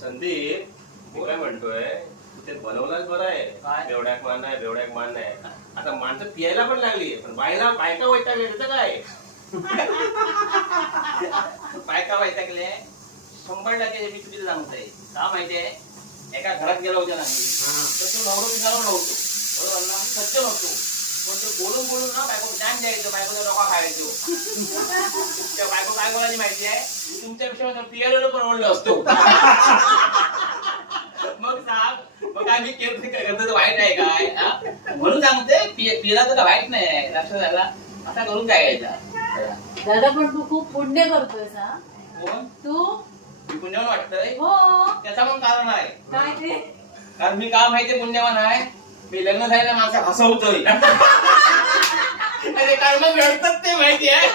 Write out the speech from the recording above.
संदीप मी काय म्हणतोय ते बनवलाच बरं आहे काय? बेवड्याक मान नाही बेवड्याक मान नाही आता माणसं पियायला पण लागली पण बायका वैताग यायचं काय बायका वैतागले 100% मी चुकीचं सांगतोय का माहितीये एका घरात गेलो होतो ना तर तो नवरो पिणारो नव्हतो बरोबर ना सत्य नव्हतो पण ते बोलून बोलून ना बायको ज्ञान द्यायचं बायकोचा डोका खायचो त्या बायको काय बोलायची माहिती आहे तुमच्यापेक्षा पियालेलो परवडलं असतो मग सांग मग आम्ही करतो वाईट आहे काय म्हणून सांगते पिला तर वाईट नाही लक्षात आला असा करून काय घ्यायचा दादा पण तू खूप पुण्य करतोयस हा कोण तू पुण्यवान वाटतंय हो त्याचा पण कारण आहे काय ते कारण मी का माहितीये पुण्यवान आहे मी लग्न झालेल्या माणसा हसवतोय कर्म घडतात ते माहिती आहे